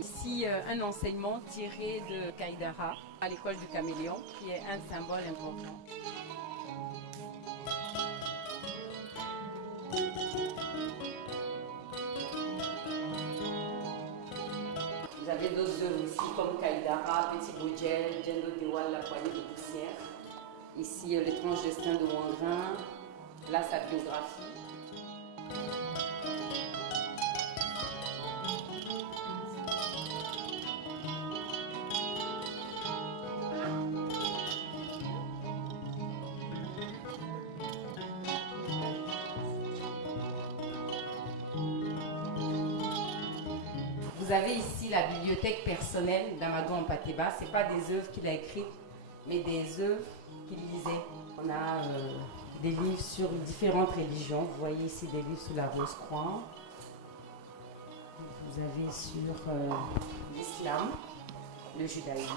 Ici, un enseignement tiré de Kaïdara à l'école du caméléon, qui est un symbole important. Vous avez d'autres œuvres ici comme Kaïdara, Petit Boudjel, Djendo Diwal, La poignée de poussière. Ici, L'étrange destin de Wandrin, là sa biographie. Vous avez ici la bibliothèque personnelle d'Amadou Hampâté-Bâ. Ce n'est pas des œuvres qu'il a écrites, mais des œuvres qu'il lisait. On a des livres sur différentes religions. Vous voyez ici des livres sur la Rose-Croix. Vous avez sur l'islam, le judaïsme.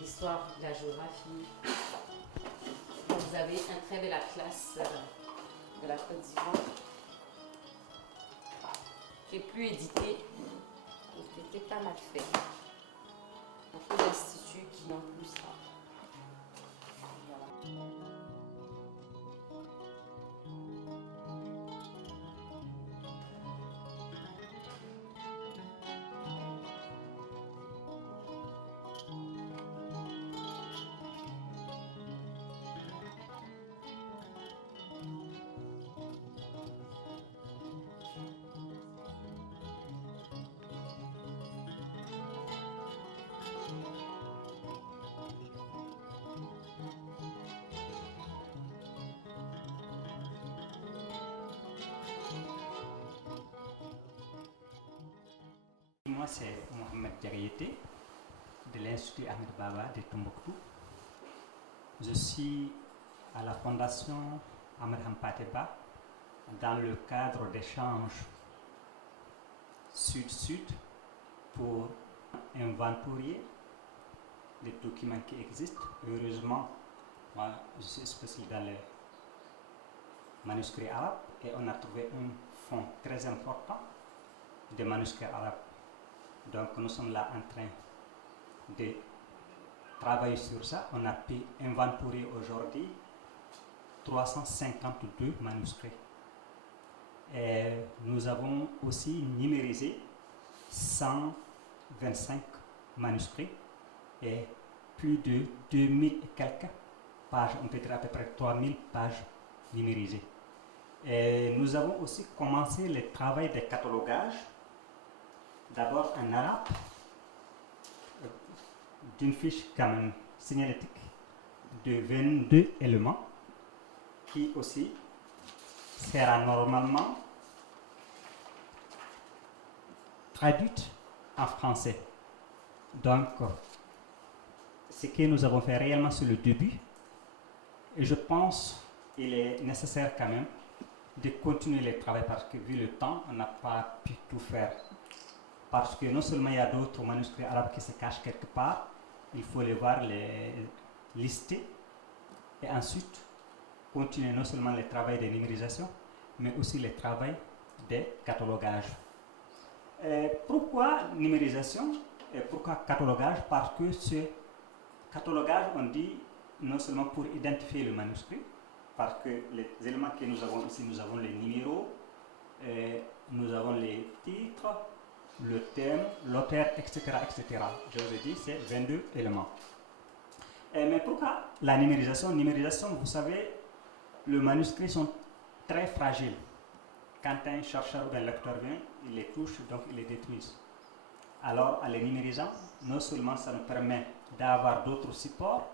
L'histoire de la géographie. Vous avez un très bel atlas de la Côte d'Ivoire qui n'est plus édité, qui était pas mal fait. Beaucoup d'instituts qui n'ont plus ça. Voilà. Moi, c'est Mohamed Diarriété de l'Institut Ahmed Baba de Tombouctou. Je suis à la Fondation Ahmed Hampâté-Bâ dans le cadre d'échanges Sud-Sud pour inventorier les documents qui existent. Heureusement, moi, je suis spécialisé dans les manuscrits arabes et on a trouvé un fonds très important de manuscrits arabes. Donc nous sommes là en train de travailler sur ça. On a pu inventorier aujourd'hui 352 manuscrits. Et nous avons aussi numérisé 125 manuscrits et plus de 2000 et quelques pages, on peut dire à peu près 3000 pages numérisées. Et nous avons aussi commencé le travail de catalogage. D'abord en arabe, d'une fiche quand même signalétique de 22 éléments qui aussi sera normalement traduite en français. Donc, ce que nous avons fait réellement sur le début, et je pense qu'il est nécessaire quand même de continuer le travail parce que vu le temps, on n'a pas pu tout faire. Parce que non seulement il y a d'autres manuscrits arabes qui se cachent quelque part, il faut les voir, les lister et ensuite continuer non seulement le travail de numérisation, mais aussi le travail de catalogage. Pourquoi numérisation et pourquoi catalogage? Parce que ce catalogage, on dit non seulement pour identifier le manuscrit, parce que les éléments que nous avons ici, nous avons les numéros, nous avons les titres, le thème, l'auteur, etc., etc. Je vous ai dit, c'est 22 éléments. Mais pourquoi la numérisation? Numérisation, vous savez, les manuscrits sont très fragiles. Quand un chercheur ou un lecteur vient, il les touche, donc il les détruit. Alors, en les numérisant, non seulement ça nous permet d'avoir d'autres supports,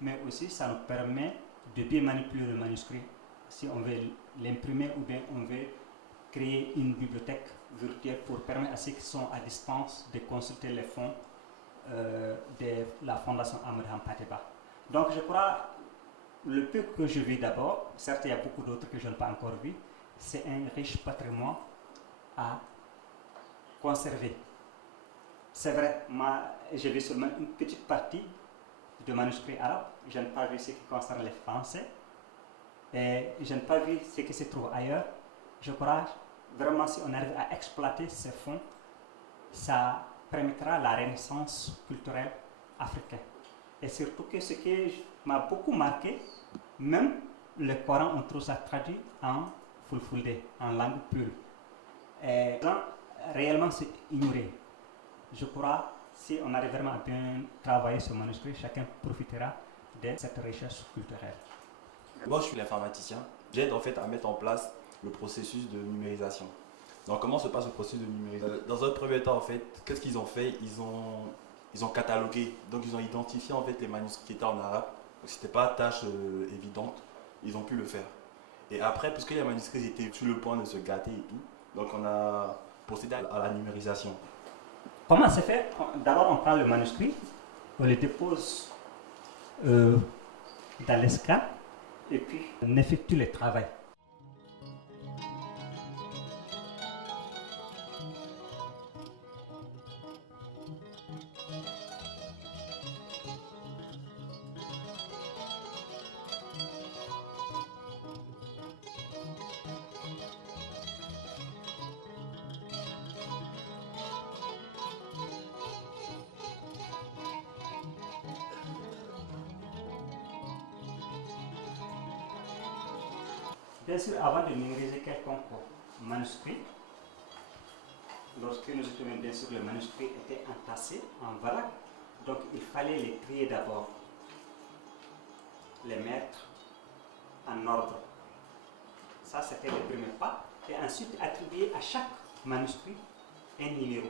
mais aussi ça nous permet de bien manipuler le manuscrit. Si on veut l'imprimer ou bien on veut créer une bibliothèque virtuelle pour permettre à ceux qui sont à distance de consulter les fonds de la Fondation Ahmed Hampâté-Bâ. Donc je crois, le peu que je vis d'abord, certes il y a beaucoup d'autres que je n'ai pas encore vu, c'est un riche patrimoine à conserver. C'est vrai, moi j'ai vu seulement une petite partie de manuscrits arabes, je n'ai pas vu ce qui concerne les Français, Et je n'ai pas vu ce qui se trouve ailleurs. Je crois vraiment si on arrive à exploiter ces fonds, ça permettra la renaissance culturelle africaine. Et surtout que ce qui m'a beaucoup marqué, même le Coran, on trouve ça traduit en fulfulde, en langue pure. Et réellement, c'est ignoré. Je crois si on arrive vraiment à bien travailler ce manuscrit, chacun profitera de cette richesse culturelle. Moi, je suis l'informaticien. J'aide en fait à mettre en place le processus de numérisation. Donc, comment se passe le processus de numérisation? Dans un premier temps, en fait, qu'est-ce qu'ils ont fait? Ils ont catalogué, donc ils ont identifié en fait les manuscrits qui étaient en arabe. Donc, c'était pas tâche évidente, ils ont pu le faire. Et après, puisque les manuscrits étaient sur le point de se gâter et tout, donc on a procédé à la numérisation. Comment c'est fait? D'abord, on prend le manuscrit, on le dépose dans l'escane et puis on effectue le travail. Bien sûr, avant de numériser quelconque manuscrit, lorsque nous étions bien sûr, le manuscrit était entassé en vrac, donc il fallait les trier d'abord, les mettre en ordre. Ça, c'était le premier pas. Et ensuite, attribuer à chaque manuscrit un numéro.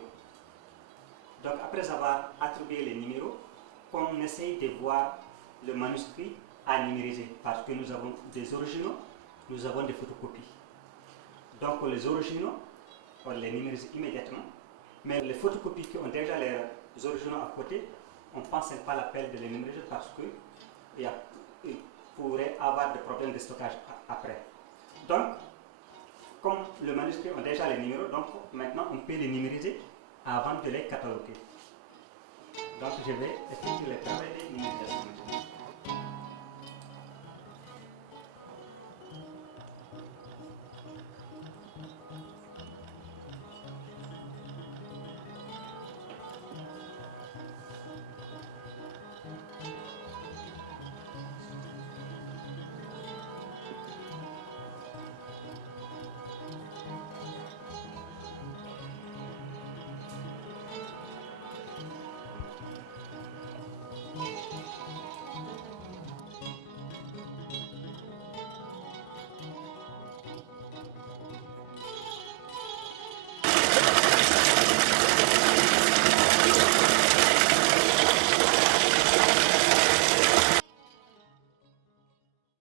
Donc, après avoir attribué les numéros, on essaye de voir le manuscrit à numériser, parce que nous avons des originaux, nous avons des photocopies. Donc les originaux, on les numérise immédiatement, mais les photocopies qui ont déjà les originaux à côté, on ne pense pas la peine de les numériser parce qu'il pourrait avoir des problèmes de stockage après. Donc, comme le manuscrit ont déjà les numéros, donc maintenant on peut les numériser avant de les cataloguer. Donc je vais effectuer le travail de numérisation.